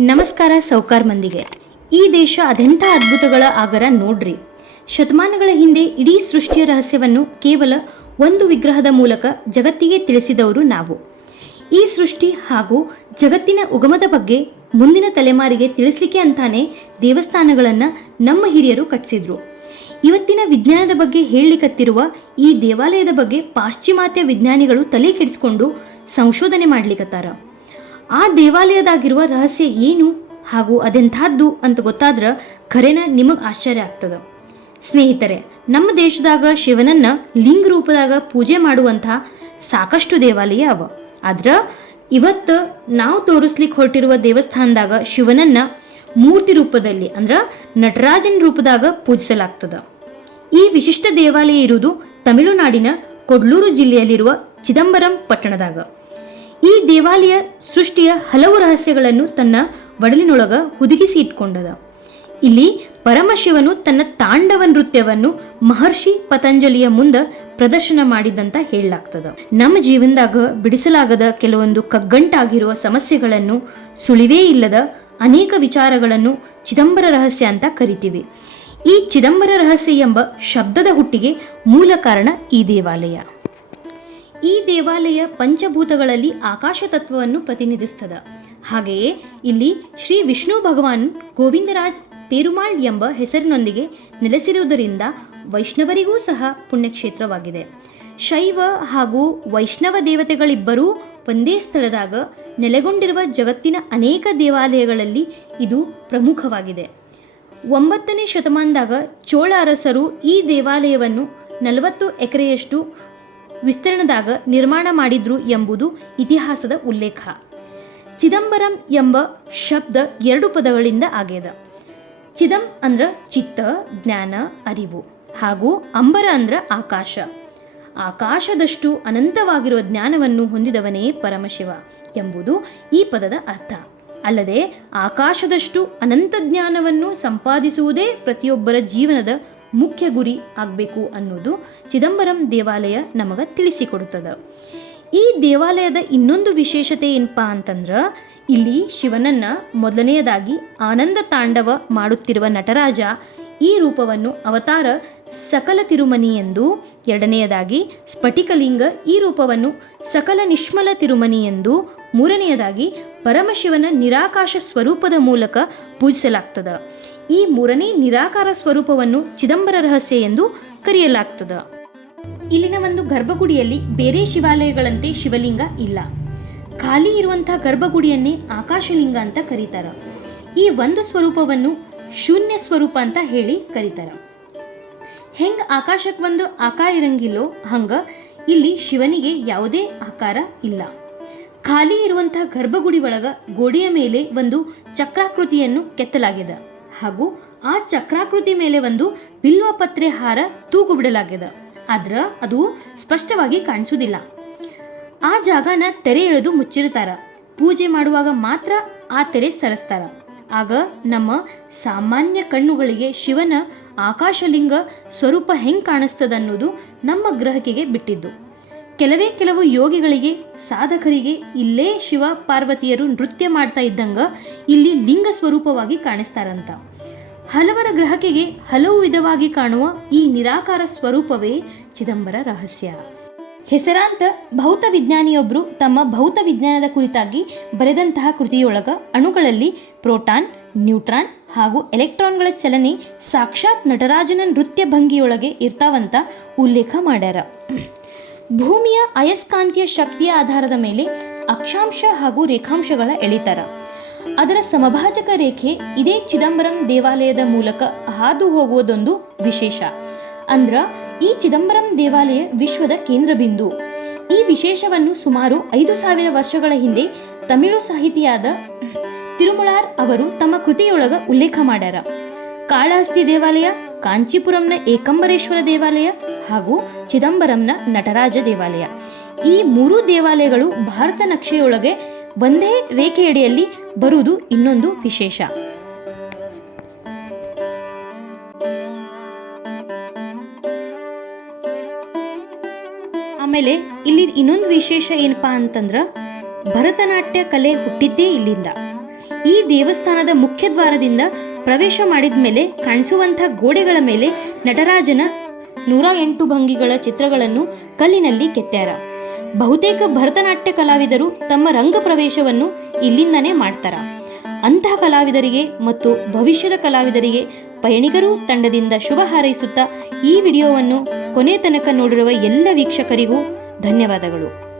ನಮಸ್ಕಾರ ಸೌಕಾರ್ ಮಂದಿಗೆ. ಈ ದೇಶ ಅದೆಂಥ ಅದ್ಭುತಗಳ ಆಗರ ನೋಡ್ರಿ. ಶತಮಾನಗಳ ಹಿಂದೆ ಇಡೀ ಸೃಷ್ಟಿಯ ರಹಸ್ಯವನ್ನು ಕೇವಲ ಒಂದು ವಿಗ್ರಹದ ಮೂಲಕ ಜಗತ್ತಿಗೆ ತಿಳಿಸಿದವರು ನಾವು. ಈ ಸೃಷ್ಟಿ ಹಾಗೂ ಜಗತ್ತಿನ ಉಗಮದ ಬಗ್ಗೆ ಮುಂದಿನ ತಲೆಮಾರಿಗೆ ತಿಳಿಸ್ಲಿಕ್ಕೆ ಅಂತಾನೆ ದೇವಸ್ಥಾನಗಳನ್ನು ನಮ್ಮ ಹಿರಿಯರು ಕಟ್ಟಿಸಿದ್ರು ಇವತ್ತಿನ ವಿಜ್ಞಾನದ ಬಗ್ಗೆ ಹೇಳಲಿಕ್ಕತ್ತಿರುವ ಈ ದೇವಾಲಯದ ಬಗ್ಗೆ ಪಾಶ್ಚಿಮಾತ್ಯ ವಿಜ್ಞಾನಿಗಳು ತಲೆ ಕೆಡಿಸಿಕೊಂಡು ಸಂಶೋಧನೆ ಮಾಡ್ಲಿಕತ್ತಾರ. ಆ ದೇವಾಲಯದಾಗಿರುವ ರಹಸ್ಯ ಏನು ಹಾಗೂ ಅದೆಂಥದ್ದು ಅಂತ ಗೊತ್ತಾದ್ರೆ ಖರೇನ ನಿಮಗೆ ಆಶ್ಚರ್ಯ ಆಗ್ತದೆ. ಸ್ನೇಹಿತರೆ, ನಮ್ಮ ದೇಶದಾಗ ಶಿವನನ್ನ ಲಿಂಗ ರೂಪದಾಗ ಪೂಜೆ ಮಾಡುವಂಥ ಸಾಕಷ್ಟು ದೇವಾಲಯ ಅವ. ಆದ್ರ ಇವತ್ತು ನಾವು ತೋರಿಸ್ಲಿಕ್ಕೆ ಹೊರಟಿರುವ ದೇವಸ್ಥಾನದಾಗ ಶಿವನನ್ನ ಮೂರ್ತಿ ರೂಪದಲ್ಲಿ ಅಂದ್ರ ನಟರಾಜನ ರೂಪದಾಗ ಪೂಜಿಸಲಾಗ್ತದ. ಈ ವಿಶಿಷ್ಟ ದೇವಾಲಯ ಇರುವುದು ತಮಿಳುನಾಡಿನ ಕೊಡ್ಲೂರು ಜಿಲ್ಲೆಯಲ್ಲಿರುವ ಚಿದಂಬರಂ ಪಟ್ಟಣದಾಗ. ಈ ದೇವಾಲಯ ಸೃಷ್ಟಿಯ ಹಲವು ರಹಸ್ಯಗಳನ್ನು ತನ್ನ ಒಡಲಿನೊಳಗ ಹುದುಗಿಸಿ ಇಟ್ಕೊಂಡದ ಇಲ್ಲಿ ಪರಮಶಿವನು ತನ್ನ ತಾಂಡವ ನೃತ್ಯವನ್ನು ಮಹರ್ಷಿ ಪತಂಜಲಿಯ ಮುಂದ ಪ್ರದರ್ಶನ ಮಾಡಿದಂತ ಹೇಳಲಾಗ್ತದ. ನಮ್ಮ ಜೀವನದಾಗ ಬಿಡಿಸಲಾಗದ ಕೆಲವೊಂದು ಕಗ್ಗಂಟಾಗಿರುವ ಸಮಸ್ಯೆಗಳನ್ನು ಸುಳಿವೇ ಇಲ್ಲದ ಅನೇಕ ವಿಚಾರಗಳನ್ನು ಚಿದಂಬರ ರಹಸ್ಯ ಅಂತ ಕರಿತೀವಿ. ಈ ಚಿದಂಬರ ರಹಸ್ಯ ಎಂಬ ಶಬ್ದದ ಹುಟ್ಟಿಗೆ ಮೂಲ ಕಾರಣ ಈ ದೇವಾಲಯ. ಈ ದೇವಾಲಯ ಪಂಚಭೂತಗಳಲ್ಲಿ ಆಕಾಶ ತತ್ವವನ್ನು ಪ್ರತಿನಿಧಿಸ್ತದ. ಹಾಗೆಯೇ ಇಲ್ಲಿ ಶ್ರೀ ವಿಷ್ಣು ಭಗವಾನ್ ಗೋವಿಂದರಾಜ್ ಪೇರುಮಾಳ್ ಎಂಬ ಹೆಸರಿನೊಂದಿಗೆ ನೆಲೆಸಿರುವುದರಿಂದ ವೈಷ್ಣವರಿಗೂ ಸಹ ಪುಣ್ಯಕ್ಷೇತ್ರವಾಗಿದೆ. ಶೈವ ಹಾಗೂ ವೈಷ್ಣವ ದೇವತೆಗಳಿಬ್ಬರೂ ಒಂದೇ ಸ್ಥಳದಾಗ ನೆಲೆಗೊಂಡಿರುವ ಜಗತ್ತಿನ ಅನೇಕ ದೇವಾಲಯಗಳಲ್ಲಿ ಇದು ಪ್ರಮುಖವಾಗಿದೆ. ಒಂಬತ್ತನೇ ಶತಮಾನದಾಗ ಚೋಳ ಅರಸರು ಈ ದೇವಾಲಯವನ್ನು ನಲವತ್ತು ಎಕರೆಯಷ್ಟು ವಿಸ್ತೀರ್ಣದಾಗ ನಿರ್ಮಾಣ ಮಾಡಿದ್ರು ಎಂಬುದು ಇತಿಹಾಸದ ಉಲ್ಲೇಖ. ಚಿದಂಬರಂ ಎಂಬ ಶಬ್ದ ಎರಡು ಪದಗಳಿಂದ ಆಗ್ಯದ. ಚಿದಂ ಅಂದ್ರ ಚಿತ್ತ, ಜ್ಞಾನ, ಅರಿವು. ಹಾಗೂ ಅಂಬರ ಅಂದ್ರ ಆಕಾಶ. ಆಕಾಶದಷ್ಟು ಅನಂತವಾಗಿರುವ ಜ್ಞಾನವನ್ನು ಹೊಂದಿದವನೇ ಪರಮಶಿವ ಎಂಬುದು ಈ ಪದದ ಅರ್ಥ. ಅಲ್ಲದೆ ಆಕಾಶದಷ್ಟು ಅನಂತ ಜ್ಞಾನವನ್ನು ಸಂಪಾದಿಸುವುದೇ ಪ್ರತಿಯೊಬ್ಬರ ಜೀವನದ ಮುಖ್ಯ ಗುರಿ ಆಗಬೇಕು ಅನ್ನೋದು ಚಿದಂಬರಂ ದೇವಾಲಯ ನಮಗೆ ತಿಳಿಸಿಕೊಡುತ್ತದೆ. ಈ ದೇವಾಲಯದ ಇನ್ನೊಂದು ವಿಶೇಷತೆ ಏನಪ್ಪ ಅಂತಂದ್ರೆ, ಇಲ್ಲಿ ಶಿವನನ್ನ ಮೊದಲನೆಯದಾಗಿ ಆನಂದ ತಾಂಡವ ಮಾಡುತ್ತಿರುವ ನಟರಾಜ ಈ ರೂಪವನ್ನು ಅವತಾರ ಸಕಲ ತಿರುಮನಿ ಎಂದು, ಎರಡನೆಯದಾಗಿ ಸ್ಫಟಿಕಲಿಂಗ ಈ ರೂಪವನ್ನು ಸಕಲ ನಿಷ್ಮಲ ತಿರುಮನಿ ಎಂದು, ಮೂರನೆಯದಾಗಿ ಪರಮಶಿವನ ನಿರಾಕಾಶ ಸ್ವರೂಪದ ಮೂಲಕ ಪೂಜಿಸಲಾಗ್ತದ. ಈ ಮೂರನೇ ನಿರಾಕಾರ ಸ್ವರೂಪವನ್ನು ಚಿದಂಬರ ರಹಸ್ಯ ಎಂದು ಕರೆಯಲಾಗ್ತದ. ಇಲ್ಲಿನ ಒಂದು ಗರ್ಭಗುಡಿಯಲ್ಲಿ ಬೇರೆ ಶಿವಾಲಯಗಳಂತೆ ಶಿವಲಿಂಗ ಇಲ್ಲ. ಖಾಲಿ ಇರುವಂತಹ ಗರ್ಭಗುಡಿಯನ್ನೇ ಆಕಾಶಲಿಂಗ ಅಂತ ಕರೀತಾರ. ಈ ಒಂದು ಸ್ವರೂಪವನ್ನು ಶೂನ್ಯ ಸ್ವರೂಪ ಅಂತ ಹೇಳಿ ಕರೀತಾರ. ಹೆಂಗ್ ಆಕಾಶಕ್ಕೆ ಒಂದು ಆಕಾರ ಇರಂಗಿಲ್ಲೋ ಹಂಗ ಇಲ್ಲಿ ಶಿವನಿಗೆ ಯಾವುದೇ ಆಕಾರ ಇಲ್ಲ. ಖಾಲಿ ಇರುವಂತಹ ಗರ್ಭಗುಡಿ ಒಳಗ ಗೋಡೆಯ ಮೇಲೆ ಒಂದು ಚಕ್ರಾಕೃತಿಯನ್ನು ಕೆತ್ತಲಾಗಿದೆ ಹಾಗೂ ಆ ಚಕ್ರಾಕೃತಿ ಮೇಲೆ ಒಂದು ಬಿಲ್ವಪತ್ರೆ ಹಾರ ತೂಗು ಬಿಡಲಾಗಿದೆ ಆದ್ರ ಅದು ಸ್ಪಷ್ಟವಾಗಿ ಕಾಣಿಸುವುದಿಲ್ಲ. ಆ ಜಾಗನ ತೆರೆ ಎಳೆದು ಮುಚ್ಚಿರ್ತಾರ ಪೂಜೆ ಮಾಡುವಾಗ ಮಾತ್ರ ಆ ತೆರೆ ಸರಸ್ತಾರ. ಆಗ ನಮ್ಮ ಸಾಮಾನ್ಯ ಕಣ್ಣುಗಳಿಗೆ ಶಿವನ ಆಕಾಶಲಿಂಗ ಸ್ವರೂಪ ಹೆಂಗೆ ಕಾಣಿಸ್ತದ ಅನ್ನೋದು ನಮ್ಮ ಗ್ರಹಿಕೆಗೆ ಬಿಟ್ಟಿದ್ದು. ಕೆಲವೇ ಕೆಲವು ಯೋಗಿಗಳಿಗೆ, ಸಾಧಕರಿಗೆ ಇಲ್ಲೇ ಶಿವ ಪಾರ್ವತಿಯರು ನೃತ್ಯ ಮಾಡ್ತಾ ಇದ್ದಂಗ ಇಲ್ಲಿ ಲಿಂಗ ಸ್ವರೂಪವಾಗಿ ಕಾಣಿಸ್ತಾರಂತ. ಹಲವರ ಗ್ರಹಕೆಗೆ ಹಲವು ವಿಧವಾಗಿ ಕಾಣುವ ಈ ನಿರಾಕಾರ ಸ್ವರೂಪವೇ ಚಿದಂಬರ ರಹಸ್ಯ. ಹೆಸರಾಂತ ಭೌತ ವಿಜ್ಞಾನಿಯೊಬ್ಬರು ತಮ್ಮ ಭೌತ ವಿಜ್ಞಾನದ ಕುರಿತಾಗಿ ಬರೆದಂತಹ ಕೃತಿಯೊಳಗ ಅಣುಗಳಲ್ಲಿ ಪ್ರೋಟಾನ್, ನ್ಯೂಟ್ರಾನ್ ಹಾಗೂ ಎಲೆಕ್ಟ್ರಾನ್ಗಳ ಚಲನೆ ಸಾಕ್ಷಾತ್ ನಟರಾಜನ ನೃತ್ಯ ಭಂಗಿಯೊಳಗೆ ಇರ್ತಾವಂತ ಉಲ್ಲೇಖ ಮಾಡ್ಯಾರ. ಭೂಮಿಯ ಅಯಸ್ಕಾಂತೀಯ ಶಕ್ತಿಯ ಆಧಾರದ ಮೇಲೆ ಅಕ್ಷಾಂಶ ಹಾಗೂ ರೇಖಾಂಶಗಳ ಎಳಿತಾರ. ಅದರ ಸಮಭಾಜಕ ರೇಖೆ ಇದೇ ಚಿದಂಬರಂ ದೇವಾಲಯದ ಮೂಲಕ ಹಾದು ಹೋಗುವುದೊಂದು ವಿಶೇಷ. ಅಂದ್ರ, ಈ ಚಿದಂಬರಂ ದೇವಾಲಯ ವಿಶ್ವದ ಕೇಂದ್ರ ಬಿಂದು ಈ ವಿಶೇಷವನ್ನು ಸುಮಾರು ಐದು ಸಾವಿರ ವರ್ಷಗಳ ಹಿಂದೆ ತಮಿಳು ಸಾಹಿತಿಯಾದ ತಿರುಮುಳಾರ್ ಅವರು ತಮ್ಮ ಕೃತಿಯೊಳಗ ಉಲ್ಲೇಖ ಮಾಡ್ಯಾರ. ಕಾಳಹಸ್ತಿ ದೇವಾಲಯ ಕಾಂಚೀಪುರಂನ ಏಕಂಬರೇಶ್ವರ ದೇವಾಲಯ ಹಾಗೂ ಚಿದಂಬರಂನ ನಟರಾಜ ದೇವಾಲಯ. ಈ ಮೂರು ದೇವಾಲಯಗಳು ಭಾರತ ನಕ್ಷೆಯೊಳಗೆ ಒಂದೇ ರೇಖೆಯಡಿಯಲ್ಲಿ ಬರುವುದು ಇನ್ನೊಂದು ವಿಶೇಷ. ಆಮೇಲೆ ಇಲ್ಲಿ ಇನ್ನೊಂದು ವಿಶೇಷ ಏನಪ್ಪಾ ಅಂತಂದ್ರ ಭರತನಾಟ್ಯ ಕಲೆ ಹುಟ್ಟಿದ್ದೇ ಇಲ್ಲಿಂದ. ಈ ದೇವಸ್ಥಾನದ ಮುಖ್ಯ ದ್ವಾರದಿಂದ ಪ್ರವೇಶ ಮಾಡಿದ ಮೇಲೆ ಕಾಣಿಸುವಂಥ ಗೋಡೆಗಳ ಮೇಲೆ ನಟರಾಜನ ನೂರ ಎಂಟು ಭಂಗಿಗಳ ಚಿತ್ರಗಳನ್ನು ಕಲ್ಲಿನಲ್ಲಿ ಕೆತ್ತ್ಯಾರ ಬಹುತೇಕ ಭರತನಾಟ್ಯ ಕಲಾವಿದರು ತಮ್ಮ ರಂಗ ಪ್ರವೇಶವನ್ನು ಇಲ್ಲಿಂದನೇ ಮಾಡ್ತಾರ. ಅಂತಹ ಕಲಾವಿದರಿಗೆ ಮತ್ತು ಭವಿಷ್ಯದ ಕಲಾವಿದರಿಗೆ ಪಯಣಿಗರು ತಂಡದಿಂದ ಶುಭ ಹಾರೈಸುತ್ತಾ ಈ ವಿಡಿಯೋವನ್ನು ಕೊನೆ ತನಕ ನೋಡಿರುವ ಎಲ್ಲ ವೀಕ್ಷಕರಿಗೂ ಧನ್ಯವಾದಗಳು.